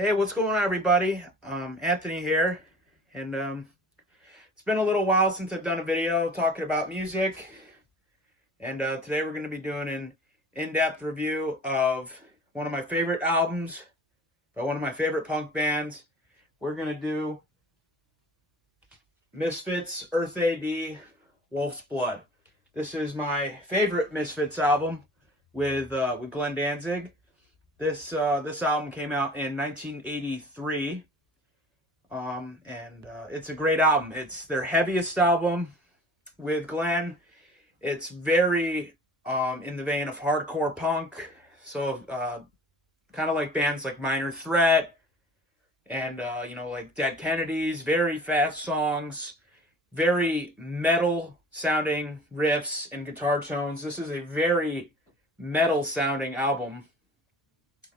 Hey, what's going on, everybody? Anthony here, and it's been a little while since I've done a video talking about music, and today we're going to be doing an in-depth review of one of my favorite albums by one of my favorite punk bands. We're going to do Misfits Earth A.D. Wolf's Blood. This is my favorite Misfits album with Glenn Danzig. This album came out in 1983, and it's a great album. It's their heaviest album with Glenn. It's very in the vein of hardcore punk, so kind of like bands like Minor Threat and like Dead Kennedys. Very fast songs, very metal sounding riffs and guitar tones. This is a very metal sounding album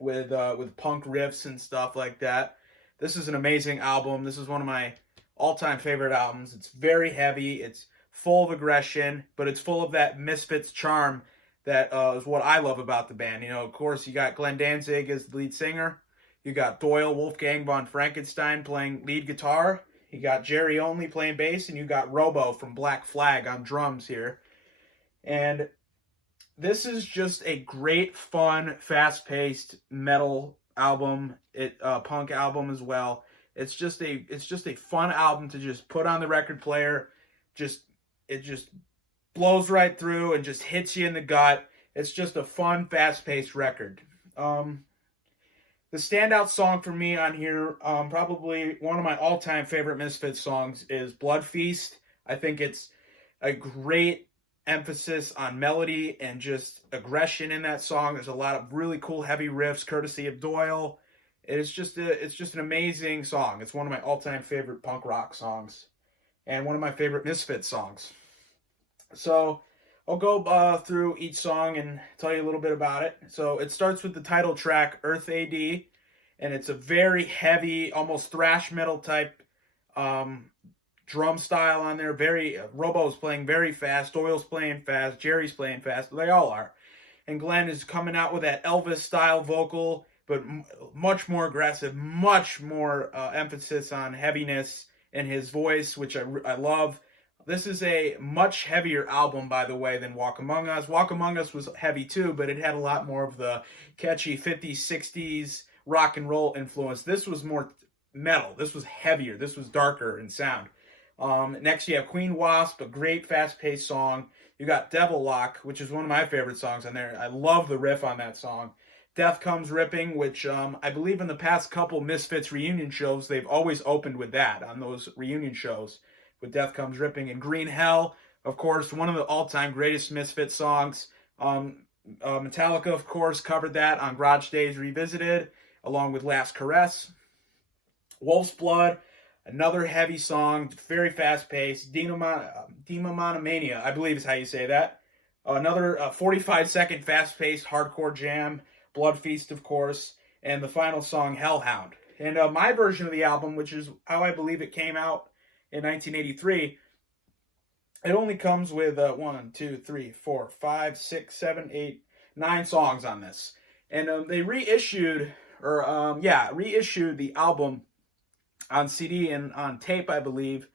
with punk riffs and stuff like that. This is an amazing album. This is one of my all-time favorite albums. It's very heavy. It's full of aggression, but it's full of that Misfits charm that is what I love about the band. Of course, you got Glenn Danzig as the lead singer. You got Doyle Wolfgang von Frankenstein playing lead guitar. You got Jerry Only playing bass, and you got Robo from Black Flag on drums here. And this is just a great, fun, fast-paced metal album. Punk album as well. It's just a fun album to just put on the record player. It just blows right through and just hits you in the gut. It's just a fun, fast-paced record. The standout song for me on here, probably one of my all-time favorite Misfits songs, is Blood Feast. I think it's a great emphasis on melody and just aggression in that song. There's a lot of really cool heavy riffs courtesy of Doyle. It's just an amazing song. It's one of my all-time favorite punk rock songs and one of my favorite Misfits songs. So I'll go through each song and tell you a little bit about it. So it starts with the title track, Earth A.D., and it's a very heavy, almost thrash metal type drum style on there. Robo's playing very fast, Doyle's playing fast, Jerry's playing fast. They all are. And Glenn is coming out with that Elvis style vocal, but much more aggressive, much more emphasis on heaviness in his voice, which I love. This is a much heavier album, by the way, than Walk Among Us. Walk Among Us was heavy too, but it had a lot more of the catchy 50s, 60s rock and roll influence. This was more metal. This was heavier. This was darker in sound. Next, you have Queen Wasp, a great fast-paced song. You got Devil Lock, which is one of my favorite songs on there. I love the riff on that song. Death Comes Ripping, which I believe in the past couple Misfits reunion shows, they've always opened with that on those reunion shows, with Death Comes Ripping. And Green Hell, of course, one of the all-time greatest Misfits songs. Metallica, of course, covered that on Garage Days Revisited, along with Last Caress. Wolf's Blood, another heavy song, very fast-paced. Demonomania, I believe is how you say that. Another 45-second fast-paced hardcore jam. Blood Feast, of course. And the final song, Hellhound. And my version of the album, which is how I believe it came out in 1983, it only comes with 1, 2, 3, 4, 5, 6, 7, 8, 9 songs on this. And they reissued the album on CD and on tape, I believe,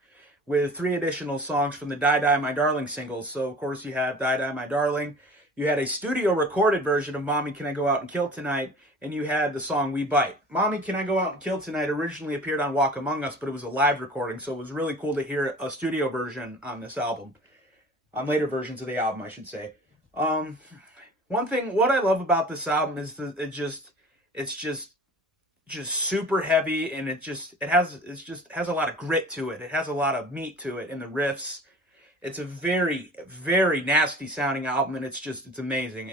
with 3 additional songs from the Die Die My Darling singles. So, of course, you have Die Die My Darling. You had a studio recorded version of Mommy Can I Go Out and Kill Tonight, and you had the song We Bite. Mommy Can I Go Out and Kill Tonight originally appeared on Walk Among Us, but it was a live recording, so it was really cool to hear a studio version on this album. On later versions of the album, I should say. One thing, what I love about this album is that it's just super heavy, and it has a lot of grit to it. It has a lot of meat to it in the riffs. It's a very, very nasty sounding album, and it's amazing.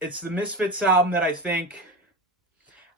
It's the Misfits album that I think,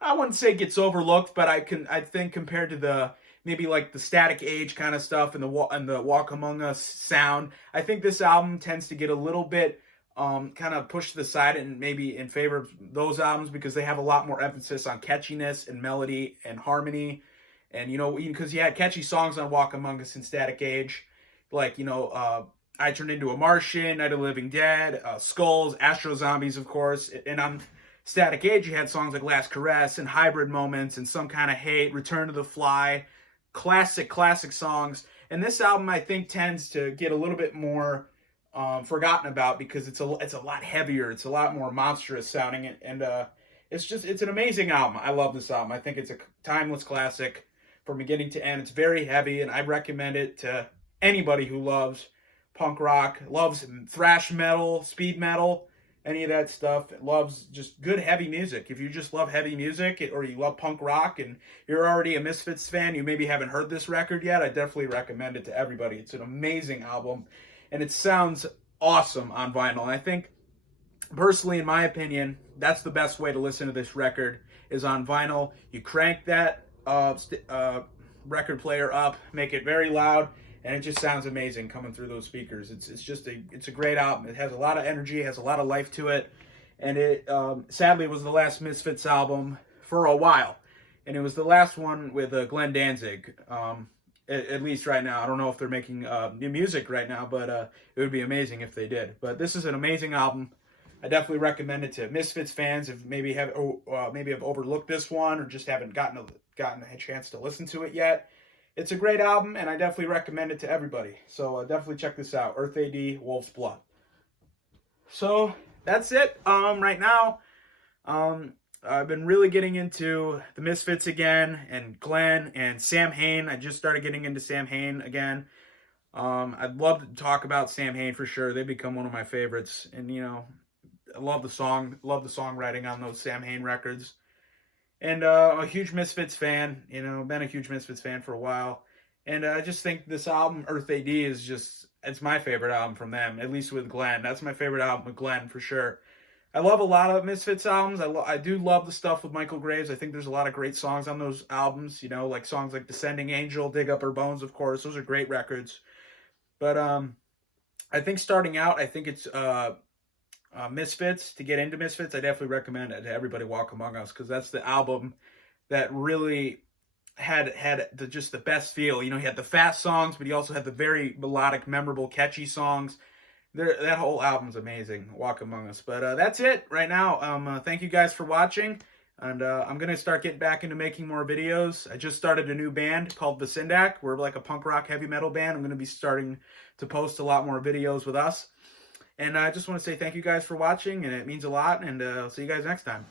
I wouldn't say gets overlooked, but I think compared to the maybe like the Static Age kind of stuff and the Walk Among Us sound, I think this album tends to get a little bit kind of pushed to the side and maybe in favor of those albums because they have a lot more emphasis on catchiness and melody and harmony. And, because you had catchy songs on Walk Among Us and Static Age, like, I Turned Into a Martian, Night of the Living Dead, Skulls, Astro Zombies, of course. And on Static Age, you had songs like Last Caress and Hybrid Moments and Some Kind of Hate, Return to the Fly, classic songs. And this album, I think, tends to get a little bit more forgotten about because it's a lot heavier. It's a lot more monstrous sounding, and it's an amazing album. I love this album. I think it's a timeless classic from beginning to end. It's very heavy, and I recommend it to anybody who loves punk rock, loves thrash metal, speed metal, any of that stuff, loves just good heavy music. If you just love heavy music or you love punk rock and you're already a Misfits fan, you maybe haven't heard this record yet, I definitely recommend it to everybody. It's an amazing album, and it sounds awesome on vinyl. And I think, personally, in my opinion, that's the best way to listen to this record is on vinyl. You crank that record player up, make it very loud, and it just sounds amazing coming through those speakers. It's a great album. It has a lot of energy, has a lot of life to it, and it sadly was the last Misfits album for a while, and it was the last one with Glenn Danzig. At least right now, I don't know if they're making new music right now, but it would be amazing if they did. But this is an amazing album. I definitely recommend it to Misfits fans if maybe have overlooked this one or just haven't gotten a chance to listen to it yet. It's a great album, and I definitely recommend it to everybody. So definitely check this out, Earth A.D. Wolf's Blood. So that's it. Right now, I've been really getting into the Misfits again, and Glenn and Sam Hain. I just started getting into Sam Hain again. I'd love to talk about Sam Hain for sure. They've become one of my favorites, and I love the songwriting on those Sam Hain records. And I'm a huge Misfits fan, been a huge Misfits fan for a while. And I just think this album, Earth A.D., it's my favorite album from them, at least with Glenn. That's my favorite album with Glenn, for sure. I love a lot of Misfits albums. I do love the stuff with Michael Graves. I think there's a lot of great songs on those albums, like songs like Descending Angel, Dig Up Her Bones, of course. Those are great records. But I think starting out, I think it's Misfits. To get into Misfits, I definitely recommend it to everybody. Walk Among Us, because that's the album that really had just the best feel. He had the fast songs, but he also had the very melodic, memorable, catchy songs. That whole album's amazing, Walk Among Us. But that's it right now. Thank you guys for watching, and I'm gonna start getting back into making more videos. I just started a new band called Vicindac. We're like a punk rock heavy metal band. I'm gonna be starting to post a lot more videos with us. And I just want to say thank you guys for watching, and it means a lot, and I'll see you guys next time.